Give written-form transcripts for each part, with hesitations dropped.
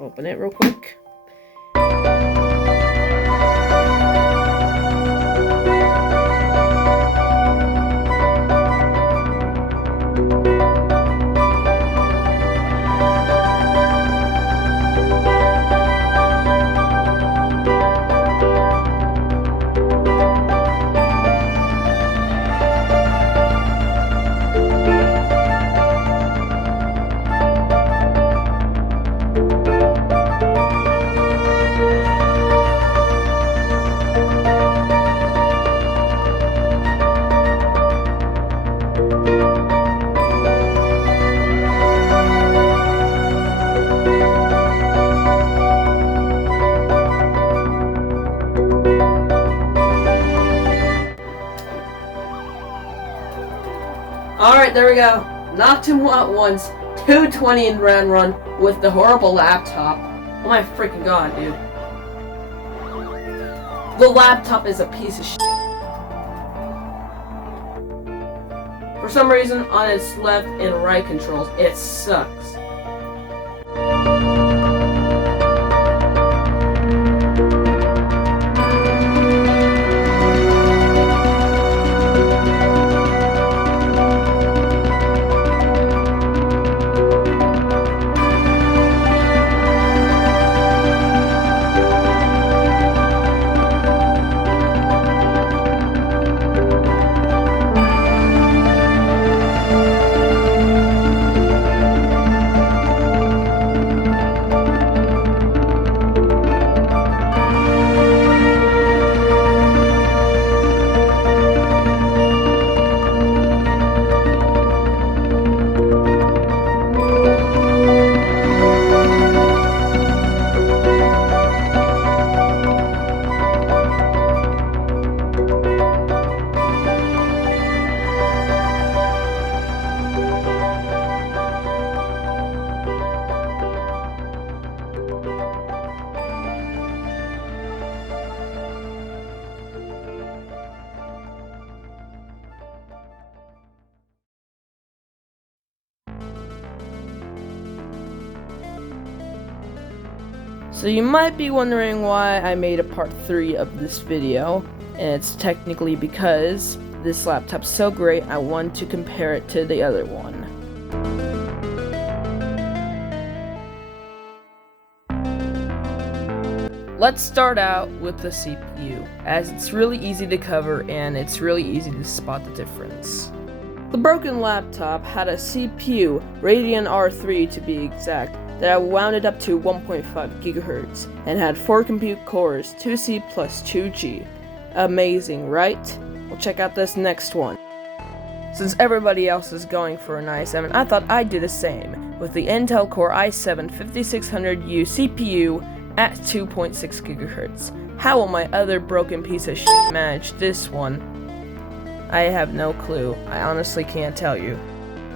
open it real quick. Alright, there we go. Knocked him out once. 220 in round run with the horrible laptop. Oh my freaking god, dude. The laptop is a piece of shit. For some reason, on its left and right controls, it sucks. So you might be wondering why I made a part 3 of this video, and it's technically because this laptop's so great I want to compare it to the other one. Let's start out with the CPU, as it's really easy to cover and it's really easy to spot the difference. The broken laptop had a CPU, Radeon R3 to be exact, that I wound it up to 1.5 GHz and had 4 compute cores, 2C plus 2G. Amazing, right? Well, check out this next one. Since everybody else is going for an i7, I thought I'd do the same, with the Intel Core i7-5600U CPU at 2.6 GHz. How will my other broken piece of shit manage this one? I have no clue. I honestly can't tell you.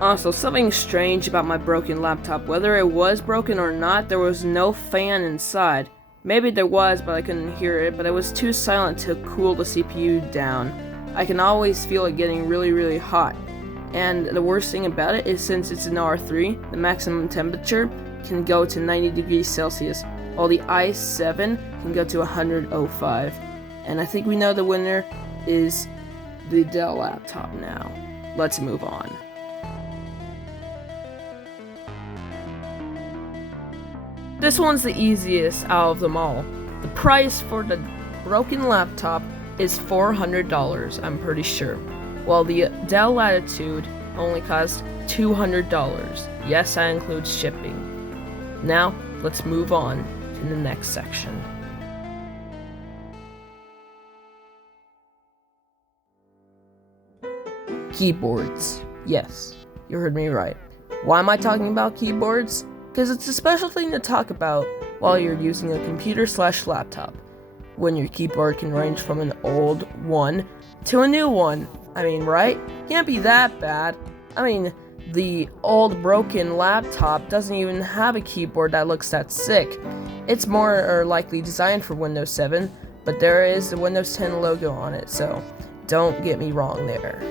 Also, something strange about my broken laptop. Whether it was broken or not, there was no fan inside. Maybe there was, but I couldn't hear it, but it was too silent to cool the CPU down. I can always feel it getting really hot. And the worst thing about it is since it's an R3, the maximum temperature can go to 90 degrees Celsius, while the i7 can go to 105. And I think we know the winner is the Dell laptop now. Let's move on. This one's the easiest out of them all. The price for the broken laptop is $400, I'm pretty sure, while the Dell Latitude only costs $200. Yes, that includes shipping. Now, let's move on to the next section. Keyboards. Yes, you heard me right. Why am I talking about keyboards? Because it's a special thing to talk about while you're using a computer/laptop, when your keyboard can range from an old one to a new one. I mean, right? Can't be that bad. I mean, the old broken laptop doesn't even have a keyboard that looks that sick. It's more or likely designed for Windows 7, but there is the Windows 10 logo on it, so don't get me wrong there.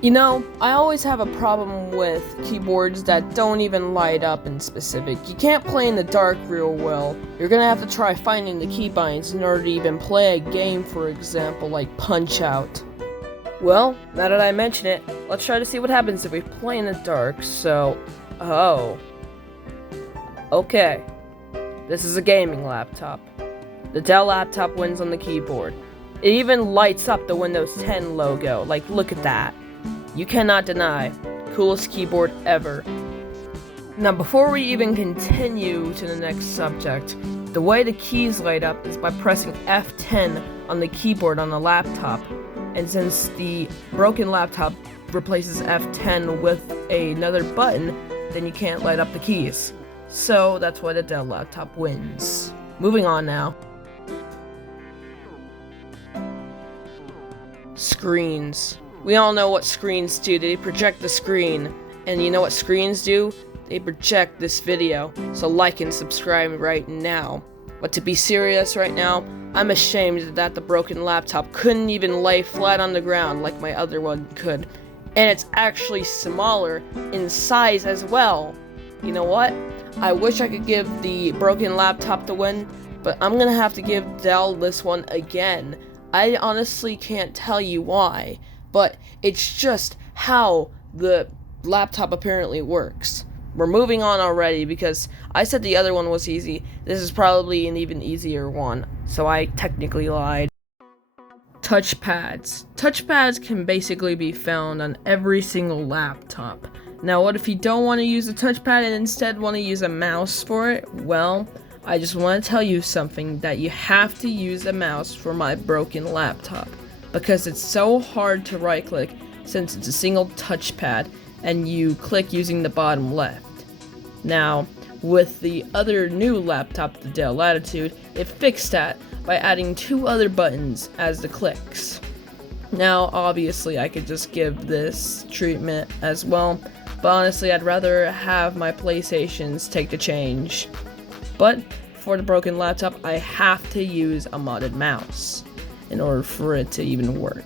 You know, I always have a problem with keyboards that don't even light up in specific. You can't play in the dark real well. You're gonna have to try finding the keybinds in order to even play a game, for example, like Punch-Out! Well, now that I mention it, let's try to see what happens if we play in the dark. So, okay. This is a gaming laptop. The Dell laptop wins on the keyboard. It even lights up the Windows 10 logo. Like, look at that. You cannot deny, coolest keyboard ever. Now, before we even continue to the next subject, the way the keys light up is by pressing F10 on the keyboard on the laptop. And since the broken laptop replaces F10 with another button, then you can't light up the keys. So that's why the Dell laptop wins. Moving on now. Screens. We all know what screens do. They project the screen. And you know what screens do? They project this video. So like and subscribe right now. But to be serious right now, I'm ashamed that the broken laptop couldn't even lay flat on the ground like my other one could. And it's actually smaller in size as well. You know what? I wish I could give the broken laptop the win, but I'm gonna have to give Dell this one again. I honestly can't tell you why, but it's just how the laptop apparently works. We're moving on already because I said the other one was easy. This is probably an even easier one, so I technically lied. Touchpads. Touchpads can basically be found on every single laptop. Now, what if you don't want to use a touchpad and instead want to use a mouse for it? Well, I just want to tell you something, that you have to use a mouse for my broken laptop, because it's so hard to right click since it's a single touchpad and you click using the bottom left. Now, with the other new laptop, the Dell Latitude, it fixed that by adding 2 other buttons as the clicks. Now, obviously, I could just give this treatment as well, but honestly, I'd rather have my PlayStations take the change. But for the broken laptop, I have to use a modded mouse in order for it to even work.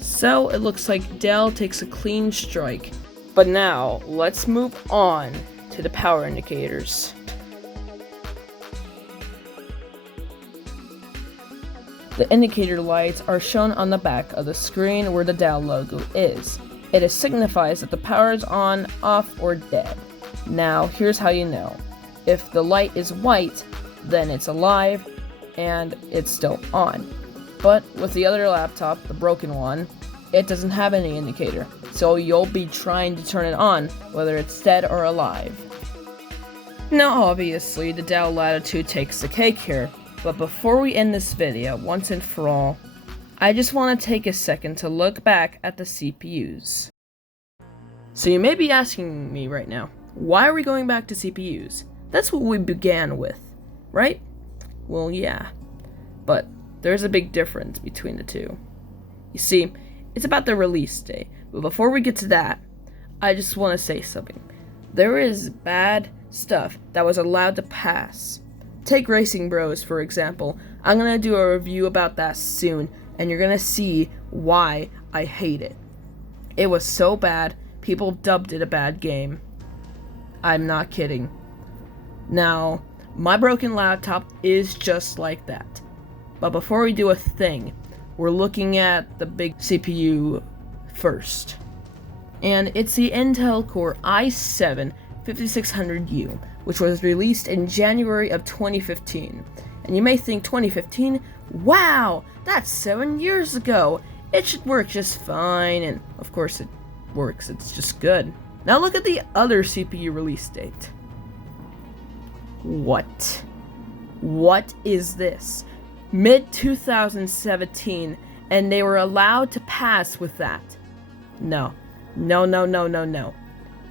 So it looks like Dell takes a clean strike. But now, let's move on to the power indicators. The indicator lights are shown on the back of the screen where the Dell logo is. It signifies that the power is on, off, or dead. Now, here's how you know. If the light is white, then it's alive, and it's still on. But with the other laptop, the broken one, it doesn't have any indicator, so you'll be trying to turn it on, whether it's dead or alive. Now obviously, the Dell Latitude takes the cake here, but before we end this video, once and for all, I just want to take a second to look back at the CPUs. So you may be asking me right now, why are we going back to CPUs? That's what we began with, right? Well, yeah, but there's a big difference between the two. You see, it's about the release date, but before we get to that, I just want to say something. There is bad stuff that was allowed to pass. Take Racing Bros, for example. I'm going to do a review about that soon, and you're going to see why I hate it. It was so bad, people dubbed it a bad game. I'm not kidding. Now, my broken laptop is just like that. But before we do a thing, we're looking at the big CPU first. And it's the Intel Core i7-5600U, which was released in January of 2015. And you may think 2015, wow, that's 7 years ago. It should work just fine, and of course it works, it's just good. Now look at the other CPU release date. What? What is this? Mid-2017, and they were allowed to pass with that. No.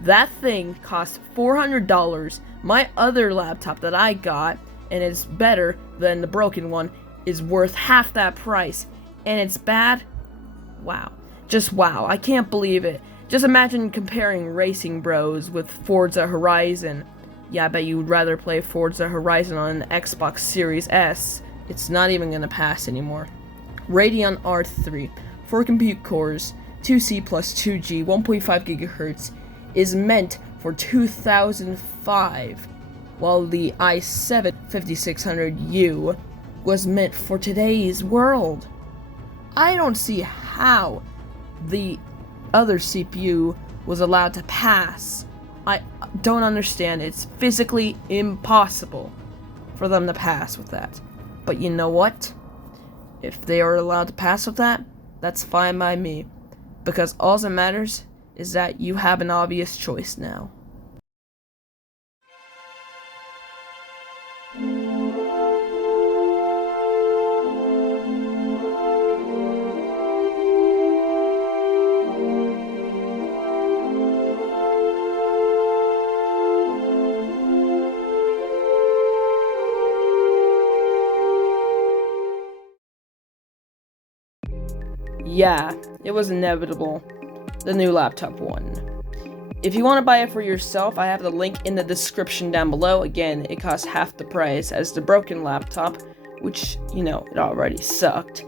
That thing cost $400. My other laptop that I got, and it's better than the broken one, is worth half that price. And it's bad? Wow. Just wow. I can't believe it. Just imagine comparing Racing Bros with Forza Horizon. Yeah, I bet you would rather play Forza Horizon on an Xbox Series S. It's not even gonna pass anymore. Radeon R3, 4 compute cores, 2C plus 2G 1.5 GHz is meant for 2005, while the i7-5600U was meant for today's world. I don't see how the other CPU was allowed to pass. I don't understand. It's physically impossible for them to pass with that. But you know what? If they are allowed to pass with that, that's fine by me. Because all that matters is that you have an obvious choice now. Yeah, it was inevitable. The new laptop won. If you want to buy it for yourself, I have the link in the description down below. Again, it costs half the price as the broken laptop, which, it already sucked.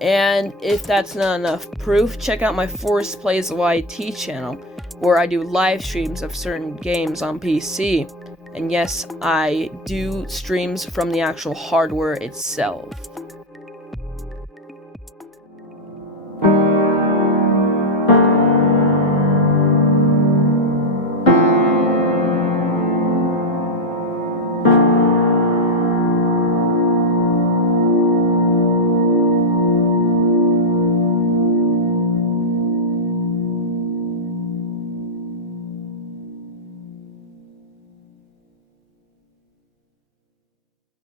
And if that's not enough proof, check out my Forestplayz Yt channel, where I do live streams of certain games on PC. And yes, I do streams from the actual hardware itself.